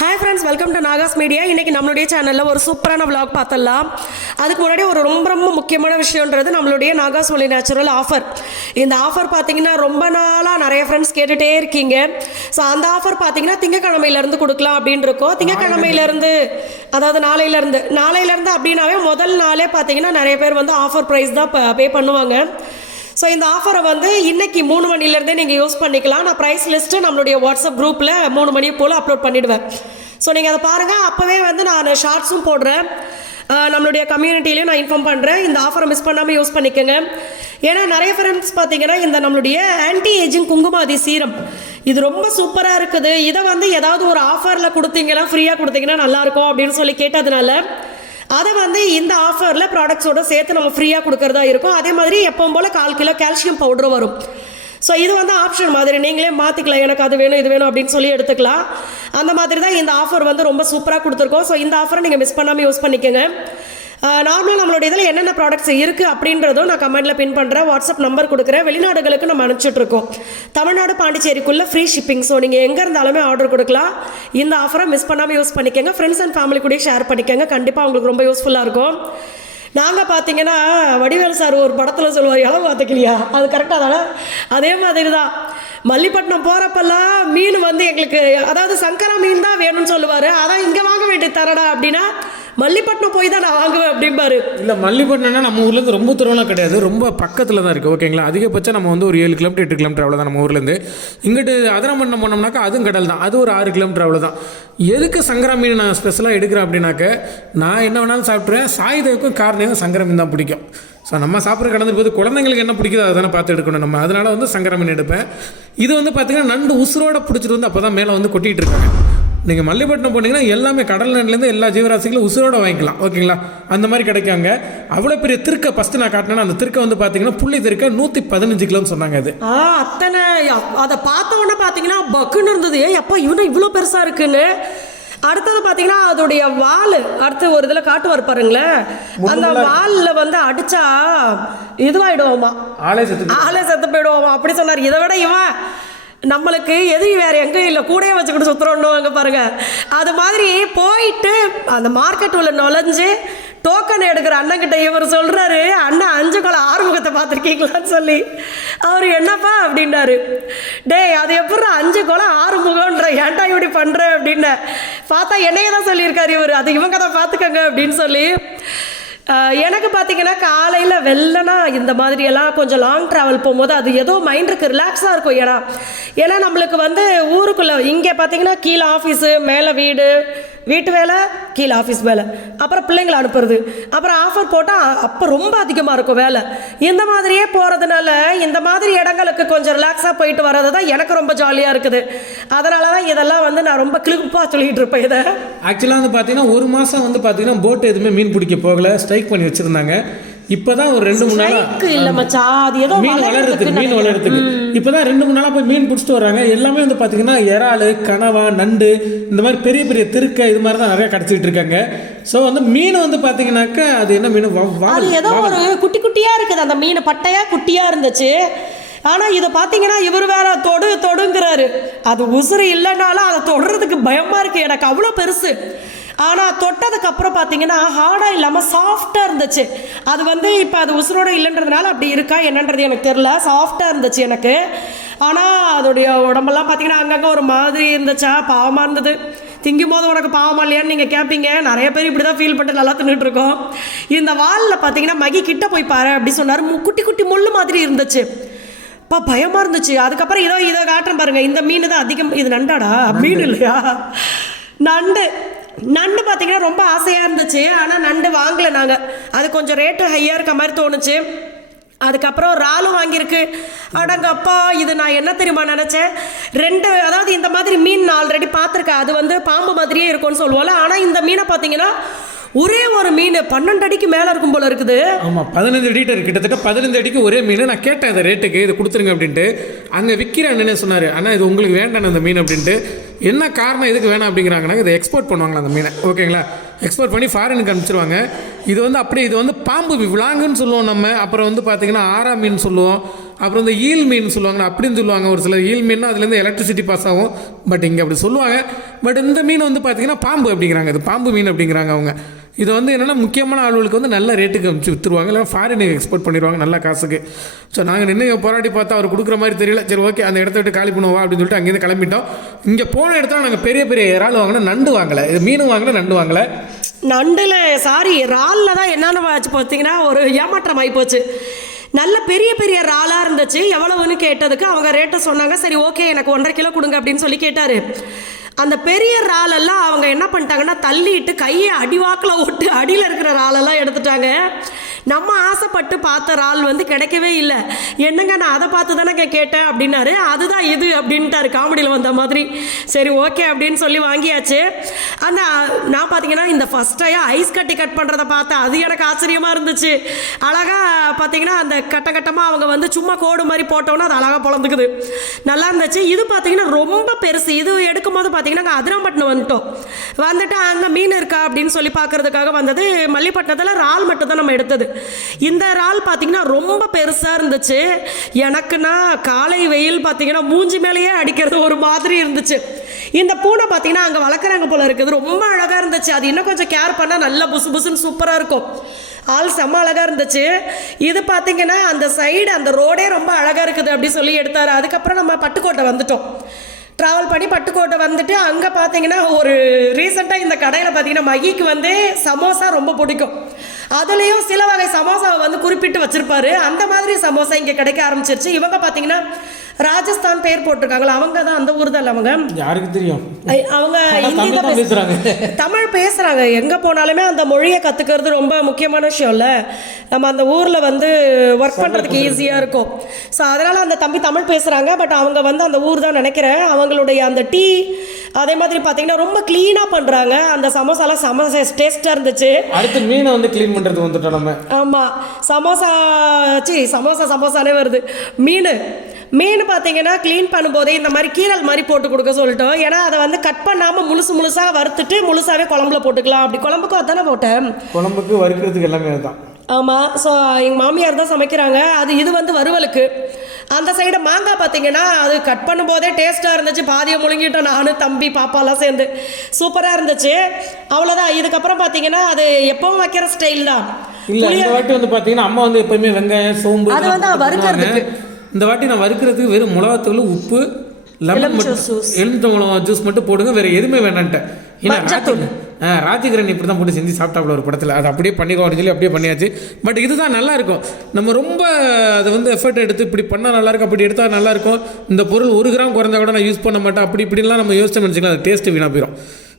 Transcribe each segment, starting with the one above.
Hi friends, welcome to Nahash media. இன்றைக்கி நம்மளுடைய சேனலில் ஒரு சூப்பரான விளாக் பார்த்துடலாம். அதுக்கு முன்னாடி ஒரு ரொம்ப முக்கியமான விஷயன்றது நம்மளுடைய நாகாஸ் ஒலி நேச்சுரல் ஆஃபர். இந்த ஆஃபர் பார்த்தீங்கன்னா ரொம்ப நாளாக நிறைய ஃப்ரெண்ட்ஸ் கேட்டுகிட்டே இருக்கீங்க. ஸோ அந்த ஆஃபர் பார்த்தீங்கன்னா திங்கக்கிழமையிலேருந்து கொடுக்கலாம் அப்படின்னு இருக்கோம். திங்கக்கிழமையிலேருந்து, அதாவது நாளையிலேருந்து அப்படின்னாவே முதல் நாளே பார்த்தீங்கன்னா நிறைய பேர் வந்து ஆஃபர் ப்ரைஸ் தான் பே பண்ணுவாங்க. ஸோ இந்த ஆஃபரை வந்து இன்றைக்கி 3 மணிலேருந்தே நீங்கள் யூஸ் பண்ணிக்கலாம். நான் ப்ரைஸ் லிஸ்ட்டு நம்மளுடைய வாட்ஸ்அப் குரூப்பில் 3 மணி போல் அப்லோட் பண்ணிவிடுவேன். ஸோ நீங்கள் அதை பாருங்கள். அப்போவே வந்து நான் ஷார்ட்ஸும் போடுறேன், நம்மளுடைய கம்யூனிட்டிலையும் நான் இன்ஃபார்ம் பண்ணுறேன். இந்த ஆஃபரை மிஸ் பண்ணாமல் யூஸ் பண்ணிக்கோங்க. ஏன்னா நிறைய ஃப்ரெண்ட்ஸ் பார்த்தீங்கன்னா இந்த நம்மளுடைய ஆன்டி ஏஜிங் குங்குமாதி சீரம் இது ரொம்ப சூப்பராக இருக்குது, இதை வந்து ஏதாவது ஒரு ஆஃபரில் கொடுத்தீங்கன்னா, ஃப்ரீயாக கொடுத்தீங்கன்னா நல்லாயிருக்கும் அப்படின்னு சொல்லி கேட்டதுனால அதை வந்து இந்த ஆஃபரில் ப்ராடக்ட்ஸோடு சேர்த்து நம்ம ஃப்ரீயாக கொடுக்குறதா இருக்கும். அதே மாதிரி எப்பவும் போல் 1/4 கிலோ கால்சியம் பவுடரும் வரும். ஸோ இது வந்து ஆப்ஷன் மாதிரி நீங்களே மாற்றிக்கலாம், எனக்கு அது வேணும் இது வேணும் அப்படின்னு சொல்லி எடுத்துக்கலாம். அந்த மாதிரி தான் இந்த ஆஃபர் வந்து ரொம்ப சூப்பராக கொடுத்துருக்கோம். ஸோ இந்த ஆஃபரை நீங்கள் மிஸ் பண்ணாமல் யூஸ் பண்ணிக்கோங்க. நார்மலாக நம்மளோட இதில் என்னென்ன ப்ராடக்ட்ஸ் இருக்குது அப்படின்றதும் நான் கமெண்ட்டில் பின் பண்ணுறேன், வாட்ஸ்அப் நம்பர் கொடுக்குறேன். வெளிநாடுகளுக்கு நம்ம அனுப்பிச்சிட்ருக்கோம். தமிழ்நாடு பாண்டிச்சேரிக்குள்ளே ஃப்ரீ ஷிப்பிங். ஸோ நீங்கள் எங்கே இருந்தாலுமே ஆர்டர் கொடுக்கலாம். இந்த ஆஃபரை மிஸ் பண்ணாமல் யூஸ் பண்ணிக்கோங்க. ஃப்ரெண்ட்ஸ் அண்ட் ஃபேமிலி கூட ஷேர் பண்ணிக்கோங்க. கண்டிப்பாக உங்களுக்கு ரொம்ப யூஸ்ஃபுல்லாக இருக்கும். நாங்கள் பார்த்தீங்கன்னா வடிவேல் சார் ஒரு படத்தில் சொல்லுவார், இளவு பார்த்துக்கலையா, அது கரெக்டாக தானே? அதே மாதிரி தான் மல்லிப்பட்டினம் போகிறப்பெல்லாம் மீன் வந்து எங்களுக்கு, அதாவது சங்கரா மீன் தான் வேணும்னு சொல்லுவார். அதான் இங்கே வாங்க வேண்டிய தரடா அப்படின்னா மல்லிப்பட்டினம் போய் தான் நான் வாங்குவேன் அப்படிம்பாரு. இல்லை, மல்லிப்பட்டினம்னா நம்ம ஊர்லேருந்து ரொம்ப தூரம்லாம் கிடையாது, ரொம்ப பக்கத்தில் தான் இருக்குது. ஓகேங்களா, அதிகபட்சம் நம்ம வந்து ஒரு 7 கிலோமீட்டர் 8 கிலோமீட்டர் அவ்வளோதான் நம்ம ஊர்லேருந்து. இங்கிட்டு அதிரம்பட்டினம் போனோம்னாக்கா அதுவும் கடல் தான், அது ஒரு 6 கிலோமீட்டர் அவ்வளோதான். எதுக்கு சங்கரா மீன் நான் ஸ்பெஷலாக எடுக்கிறேன் அப்படின்னாக்க, நான் என்ன வேணாலும் சாப்பிட்ருவேன், சாயுதவுக்கும் காரணியும் சங்கரா மீன் தான் பிடிக்கும். ஸோ நம்ம சாப்பிட்ற கடந்து போது குழந்தைங்களுக்கு என்ன பிடிக்குதோ அதை தானே பார்த்து எடுக்கணும் நம்ம. அதனால் வந்து சங்கரா மீன் எடுப்பேன். இது வந்து பார்த்திங்கன்னா நண்டு உசுரோடு பிடிச்சிட்டு வந்து அப்போ தான் மேலே வந்து கொட்டிகிட்டு இருக்காங்க. நீங்கள் மல்லிப்பட்டினம் போனீங்கன்னா எல்லாமே கடல் நண்டுலேருந்து எல்லா ஜீவராசிகளும் உசுரோடு வாங்கிக்கலாம். ஓகேங்களா, அந்த மாதிரி கிடைக்காங்க. அவ்வளோ பெரிய திருக்கை ஃபஸ்ட்டு நான் காட்டினேன்னா, அந்த திருக்கை வந்து பார்த்தீங்கன்னா புள்ளி திருக்கை 115 கிலோன்னு சொன்னாங்க. அது அத்தனை அதை பார்த்த உடனே பார்த்தீங்கன்னா பக்குன்னு இருந்தது, எப்போ இவ்வளோ பெருசாக இருக்குன்னு. அடுத்தது பார்த்தீங்கன்னா அதோடைய வால், அடுத்து ஒரு இதில் காட்டுவார் பாருங்களேன், அந்த வாலில் வந்து அடித்தா இதுவாகிடுவோமா, ஆளே செத்து போயிடுவோமா அப்படி சொன்னார். இதை விட இவன் நம்மளுக்கு எதிரி வேறு எங்கே இல்லை, கூடயே வச்சுக்கிட்டு சுற்றுறோன்னு அங்கே பாருங்கள். அது மாதிரி போயிட்டு அந்த மார்க்கெட் உள்ள நுழைஞ்சு டோக்கன் எடுக்கிற அண்ணன்கிட்ட இவர் சொல்கிறாரு, அண்ணன் 5 குளம் ஆறுமுகத்தை பார்த்துருக்கீங்களான்னு சொல்லி. அவர் என்னப்பா அப்படின்னாரு. டேய், அது எப்படி 5 குளம் ஆறுமுகன்ற, ஏன்டா இப்படி பண்ணுற அப்படின்னு பார்த்தா என்னையே தான் சொல்லியிருக்காரு இவர். அது இவங்க தான் பார்த்துக்கங்க அப்படின்னு சொல்லி. எனக்கு பார்த்தீங்கன்னா காலையில் வெள்ளனா இந்த மாதிரியெல்லாம் கொஞ்சம் லாங் ட்ராவல் போகும்போது அது ஏதோ மைண்டுக்கு ரிலாக்ஸாக இருக்கும். ஏன்னா நம்மளுக்கு வந்து ஊருக்குள்ளே இங்கே பார்த்தீங்கன்னா கீழே ஆஃபீஸு, மேலே வீட்டு வேலை, கீழே ஆஃபீஸ் வேலை, அப்புறம் பிள்ளைங்களை அனுப்புறது, அப்புறம் ஆஃபர் போட்டால் அப்போ ரொம்ப அதிகமாக இருக்கும் வேலை. இந்த மாதிரியே போகிறதுனால இந்த மாதிரி இடங்களுக்கு கொஞ்சம் ரிலாக்ஸாக போயிட்டு வர்றது தான் எனக்கு ரொம்ப ஜாலியாக இருக்குது. அதனால தான் இதெல்லாம் வந்து நான் ரொம்ப கிளிப்பாக சொல்லிகிட்டு இருப்பேன். இதை ஆக்சுவலாக வந்து பார்த்தீங்கன்னா 1 மாதம் வந்து பார்த்தீங்கன்னா போட்டு எதுவுமே மீன் பிடிக்க போகலை, ஸ்ட்ரைக் பண்ணி வச்சுருந்தாங்க. இப்போதான் ஒரு 2-3 நாளாக இல்லை மச்சான், அது ஏதோ மீன் வளர்றதுக்கு இப்போதான் 2-3 நாளாக போய் மீன் பிடிச்சிட்டு வர்றாங்க. எல்லாமே வந்து பார்த்தீங்கன்னா இறால், கனவா, நண்டு, இந்த மாதிரி பெரிய பெரிய திருக்கை இது மாதிரி தான் நிறைய கிடச்சிட்டு இருக்காங்க. ஸோ வந்து மீன் வந்து பார்த்தீங்கன்னாக்கா அது என்ன மீன், அது ஏதோ ஒரு குட்டி குட்டியாக இருக்குது. அந்த மீன் பட்டையாக குட்டியாக இருந்துச்சு. ஆனால் இதை பார்த்தீங்கன்னா இவர் வேற தொடுங்கிறாரு. அது உசுறு இல்லைனாலும் அதை தொடுறதுக்கு பயமாக இருக்குது எனக்கு, அவ்வளோ பெருசு. ஆனால் தொட்டதுக்கப்புறம் பார்த்தீங்கன்னா ஹார்டாக இல்லாமல் சாஃப்டாக இருந்துச்சு. அது வந்து இப்போ அது உசுரோடு இல்லைன்றதுனால அப்படி இருக்கா என்னன்றது எனக்கு தெரில, சாஃப்டாக இருந்துச்சு எனக்கு. ஆனால் அதோடைய உடம்பெல்லாம் பார்த்தீங்கன்னா அங்கங்கே ஒரு மாதிரி இருந்துச்சா, பாவமாக இருந்தது. திங்கும் போது உனக்கு பாவமா இல்லையான்னு நீங்கள் கேட்பீங்க. நிறைய பேர் இப்படி தான் ஃபீல் பண்ணிட்டு நல்லா தின்னுட்டு இருக்கோம். இந்த வாலில் பார்த்தீங்கன்னா மகி கிட்ட போய் பாரு அப்படி சொன்னார். குட்டி குட்டி முள் மாதிரி இருந்துச்சு, பயமாக இருந்துச்சு. அதுக்கப்புறம் இதை காட்டுறேன் பாருங்கள். இந்த மீன் தான் அதிகம். இது நண்டாடா, மீன் இல்லையா, நண்டு பார்த்தீங்கன்னா ரொம்ப ஆசையாக இருந்துச்சு. ஆனால் நண்டு வாங்கலை நாங்கள், அது கொஞ்சம் ரேட்டு ஹையாக இருக்க மாதிரி தோணுச்சு. அதுக்கப்புறம் இறாலும் வாங்கியிருக்கு. அடங்கப்பா, இது நான் என்ன தெரியுமா நினச்சேன், 2 அதாவது இந்த மாதிரி மீன் நான் ஆல்ரெடி பார்த்துருக்கேன். அது வந்து பாம்பு மாதிரியே இருக்கும்னு சொல்லுவோம்ல. ஆனால் இந்த மீனை பார்த்தீங்கன்னா ஒரே ஒரு மீன் 12 அடிக்கு மேலே இருக்கும் போல இருக்குது. ஆமாம், 15 அடி கிட்டத்தட்ட 15 அடிக்கு ஒரே மீன். நான் கேட்டேன் அந்த ரேட்டுக்கு இது கொடுத்துருங்க அப்படின்ட்டு. அங்கே விற்கிற அண்ணனே சொன்னார், ஆனால் இது உங்களுக்கு வேண்டாம் அந்த மீன் அப்படின்ட்டு. என்ன காரணம் எதுக்கு வேணாம் அப்படிங்கிறாங்கன்னா, இதை எக்ஸ்போர்ட் பண்ணுவாங்களா அந்த மீனை. ஓகேங்களா, எக்ஸ்போர்ட் பண்ணி ஃபாரினுக்கு அனுப்பிச்சிருவாங்க. இது வந்து அப்படியே இது வந்து பாம்பு விலாங்குன்னு சொல்லுவோம் நம்ம. அப்புறம் வந்து பார்த்திங்கன்னா ஆரா மீன் சொல்லுவோம். அப்புறம் இந்த ஈல் மீன் சொல்லுவாங்க அப்படின்னு சொல்லுவாங்க ஒரு சில ஈல் மீன் அதுலேருந்து எலக்ட்ரிசிட்டி பாஸ் ஆகும். பட் இங்கே அப்படி சொல்லுவாங்க. பட் இந்த மீன் வந்து பார்த்தீங்கன்னா பாம்பு அப்படிங்கிறாங்க. இது பாம்பு மீன் அப்படிங்கிறாங்க அவங்க. இது வந்து என்னென்னா முக்கியமான ஆளுகளுக்கு வந்து நல்ல ரேட்டுக்கு அனுப்பிச்சு விற்றுருவாங்க, இல்லை ஃபாரினுக்கு எக்ஸ்போர்ட் பண்ணிடுவாங்க நல்ல காசுக்கு. ஸோ நாங்கள் நின்று போராடி பார்த்தா அவர் கொடுக்குற மாதிரி தெரியல. சரி ஓகே அந்த இடத்த விட்டு காலி பண்ணுவா அப்படின்னு சொல்லிட்டு அங்கேருந்து கிளம்பிட்டோம். இங்கே போன இடத்துல நாங்கள் பெரிய பெரிய இறால் வாங்கினா நண்டு வாங்கலை, இது மீன் வாங்கலை நண்டு வாங்கலை. நண்டில் இறாலில் தான் என்னென்ன பார்த்தீங்கன்னா ஒரு ஏமாற்றம் ஆகிப்போச்சு. நல்ல பெரிய பெரிய இறாலாக இருந்துச்சு. எவ்வளவுன்னு கேட்டதுக்கு அவங்க ரேட்டை சொன்னாங்க. சரி ஓகே எனக்கு 1.5 கிலோ கொடுங்க அப்படின்னு சொல்லி கேட்டார். அந்த பெரிய இறாலெல்லாம் அவங்க என்ன பண்ணிட்டாங்கன்னா தள்ளிட்டு கையை அடிவாக்கில் விட்டு அடியில் இருக்கிற இறாலெல்லாம் எடுத்துட்டாங்க. நம்ம ஆசைப்பட்டு பார்த்த இறால் வந்து கிடைக்கவே இல்லை. என்னங்க நான் அதை பார்த்து தானே கேட்டேன் அப்படின்னாரு. அதுதான் இது அப்படின்ட்டாரு காமெடியில் வந்த மாதிரி. சரி ஓகே அப்படின்னு சொல்லி வாங்கியாச்சு. அந்த நான் பார்த்தீங்கன்னா இந்த ஃபஸ்ட்டாக ஐஸ் கட்டி கட் பண்ணுறதை பார்த்தேன். அது எனக்கு ஆச்சரியமாக இருந்துச்சு. அழகாக பார்த்தீங்கன்னா அந்த கட்டமாக அவங்க வந்து சும்மா கோடு மாதிரி போட்டோன்னா அது அழகாக பொழந்துக்குது, நல்லா இருந்துச்சு. இது பார்த்தீங்கன்னா ரொம்ப பெருசு. இது எடுக்கும் போது பார்த்தீங்கன்னா அதிராம்பட்டினம் வந்துட்டு அங்கே மீன் இருக்கா அப்படின்னு சொல்லி பார்க்கறதுக்காக வந்தது. மல்லிப்பட்டினத்தில் இறால் மட்டும் தான் நம்ம எடுத்தது. இந்த இறால் பார்த்தீங்கன்னா ரொம்ப பெருசாக இருந்துச்சு. எனக்குன்னா காலை வெயில் பார்த்தீங்கன்னா மூஞ்சி மேலேயே அடிக்கிறது ஒரு மாதிரி இருந்துச்சு. இந்த பூனை பார்த்தீங்கன்னா அங்கே வளர்க்குறாங்க போல இருக்குது, ரொம்ப அழகாக இருந்துச்சு. அது இன்னும் கொஞ்சம் கேர் பண்ணால் நல்லா புசு புசுன்னு சூப்பராக இருக்கும். ஆள் செம்ம அழகாக இருந்துச்சு. இது பார்த்தீங்கன்னா அந்த சைடு அந்த ரோடே ரொம்ப அழகாக இருக்குது அப்படி சொல்லி எடுத்தார். அதுக்கப்புறம் நம்ம பட்டுக்கோட்டை வந்துட்டோம். ட்ராவல் பண்ணி பட்டுக்கோட்டை வந்துட்டு அங்கே பார்த்தீங்கன்னா ஒரு ரீசெண்டாக இந்த கடையில் பார்த்தீங்கன்னா மகிக்கு வந்து சமோசா ரொம்ப பிடிக்கும். அதுலேயும் சில வகை சமோசாவை வந்து குறிப்பிட்டு வச்சுருப்பாரு. அந்த மாதிரி சமோசா இங்கே கிடைக்க ஆரம்பிச்சிருச்சு. இவங்க பார்த்தீங்கன்னா ராஜஸ்தான் பேர் போட்டிருக்காங்களா, அவங்க தான் அந்த ஊர் தான். அவங்க யாருக்கு தெரியும், அவங்க ஹிந்தி தான் பேசுகிறாங்க, தமிழ் பேசுகிறாங்க. எங்கே போனாலுமே அந்த மொழியை கற்றுக்கிறது ரொம்ப முக்கியமான விஷயம் இல்லை. நம்ம அந்த ஊரில் வந்து ஒர்க் பண்ணுறதுக்கு ஈஸியாக இருக்கும். ஸோ அதனால் அந்த தம்பி தமிழ் பேசுகிறாங்க. பட் அவங்க வந்து அந்த ஊர் தான் நினைக்கிறேன். அவங்களுடைய அந்த டீ அதே மாதிரி பார்த்தீங்கன்னா ரொம்ப க்ளீனாக பண்ணுறாங்க. அந்த சமோசாலாம் டேஸ்ட்டாக இருந்துச்சு. அடுத்து மீனை வந்து க்ளீன் பண்ணுறது வந்துட்டோம் நம்ம. ஆமாம், சமோசானே வருது. மீன் பார்த்தீங்கன்னா க்ளீன் பண்ணும்போதே இந்த மாதிரி கீரல் மாதிரி போட்டு கொடுக்க சொல்லிட்டோம். ஏன்னா அதை வந்து கட் பண்ணாமல் முழுசாக வறுத்துட்டு முழுசாகவே குழம்புல போட்டுக்கலாம். அப்படி குழம்புக்கு அதானே போட்டேன், குழம்புக்கு வறுக்கிறதுக்கு எல்லாமே தான். ஆமாம். ஸோ எங்கள் மாமியார் தான் சமைக்கிறாங்க. இது வந்து வறுவலுக்கு. அந்த சைடு மாங்காய் பார்த்தீங்கன்னா அது கட் பண்ணும்போதே டேஸ்ட்டாக இருந்துச்சு. பாதியை முழுங்கிட்டோம் நானும் தம்பி பாப்பாலாம் சேர்ந்து. சூப்பராக இருந்துச்சு. அவ்வளோதான். இதுக்கப்புறம் பார்த்தீங்கன்னா அது எப்பவும் வைக்கிற ஸ்டைல் தான். இல்லை இந்த வாட்டி வந்து பார்த்தீங்கன்னா அம்மா வந்து எப்போயுமே வெங்காயம் சோம்பு அது வந்து வறுக்கிறதுக்கு. இந்த வாட்டி நான் வறுக்கிறதுக்கு வெறும் மிளகாத்தூள், உப்பு, லெமன் மட்டும், எலுமிச்சம்பழம் ஜூஸ் மட்டும் போடுங்க, வேறு எதுவுமே வேணான்ட்டேன். ஏன்னா ராஜகிரண் இப்படி தான் போட்டு செஞ்சு சாப்பிட்டாப்புல ஒரு படத்தில். அது அப்படியே பண்ணிக்கோன்னு சொல்லி அப்படியே பண்ணியாச்சு. பட் இதுதான் நல்லாயிருக்கும். நம்ம ரொம்ப அதை வந்து எஃபர்ட் எடுத்து இப்படி பண்ணால் நல்லாயிருக்கும், அப்படி எடுத்தால் நல்லாயிருக்கும், இந்த பொருள் 1 கிராம் குறைஞ்சா கூட நான் யூஸ் பண்ண மாட்டேன் அப்படி இப்படின்லாம் நம்ம யோசிச்சு நினச்சிக்கலாம். அது டேஸ்ட்டு வீணாக போயிடும்.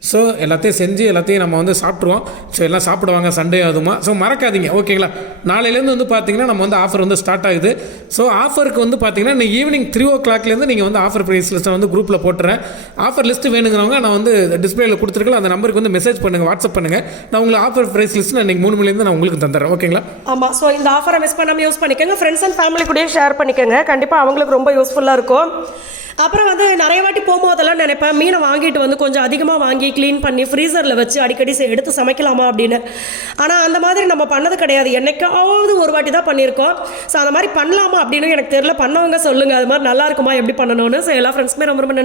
ஸோ எல்லாத்தையும் செஞ்சு எல்லாத்தையும் நம்ம வந்து சாப்பிட்ருவோம். ஸோ எல்லாம் சாப்பிடுவாங்க சண்டே அதுமா. ஸோ மறக்காதீங்க ஓகேங்களா. நாளையிலேருந்து வந்து பார்த்தீங்கன்னா நம்ம வந்து ஆஃபர் வந்து ஸ்டார்ட் ஆகுது. ஸோ ஆஃபருக்கு வந்து பார்த்தீங்கன்னா இன்னைக்கு ஈவினிங் 3 o'clockலேருந்து நீங்கள் வந்து ஆஃபர் ப்ரைஸ் லிஸ்ட்டை வந்து குரூப்பில் போட்டுறேன். ஆஃபர் லிஸ்ட்டு வேணுங்கிறவங்க நான் வந்து டிஸ்பிளேயில் கொடுத்துருக்கேன், அந்த நம்பருக்கு வந்து மெசேஜ் பண்ணுங்கள், வாட்ஸ்அப் பண்ணுங்கள். நான் உங்களுக்கு ஆஃபர் ப்ரைஸ் லிஸ்ட் நான் இன்றைக்கி 3 மணிலேருந்து நான் உங்களுக்கு தந்துடுறேன் ஓகேங்களா. ஆமாம். ஸோ இந்த ஆஃபரை மிஸ் பண்ணாமல் யூஸ் பண்ணிக்கோங்க. ஃப்ரெண்ட்ஸ் அண்ட் ஃபேமிலி கூட ஷேர் பண்ணிக்கோங்க. கண்டிப்பாக அவங்களுக்கு ரொம்ப யூஸ்ஃபுல்லாக இருக்கும். அப்புறம் வந்து நிறைய வாட்டி போகும்போதெல்லாம் நினைப்பேன் மீனை வாங்கிட்டு வந்து கொஞ்சம் அதிகமாக வாங்கி க்ளீன் பண்ணி ஃப்ரீசரில் வச்சு அடிக்கடி எடுத்து சமைக்கலாமா அப்படின்னு. ஆனால் அந்த மாதிரி நம்ம பண்ணது கிடையாது. என்னைக்காவது ஒரு வாட்டி தான் பண்ணியிருக்கோம். ஸோ அந்த மாதிரி பண்ணலாமா அப்படின்னு எனக்கு தெரியல. பண்ணவங்க சொல்லுங்கள் அது மாதிரி நல்லா இருக்குமா எப்படி பண்ணணும்னு. ஸோ எல்லா ஃப்ரெண்ட்ஸுமே ரொம்ப ரொம்ப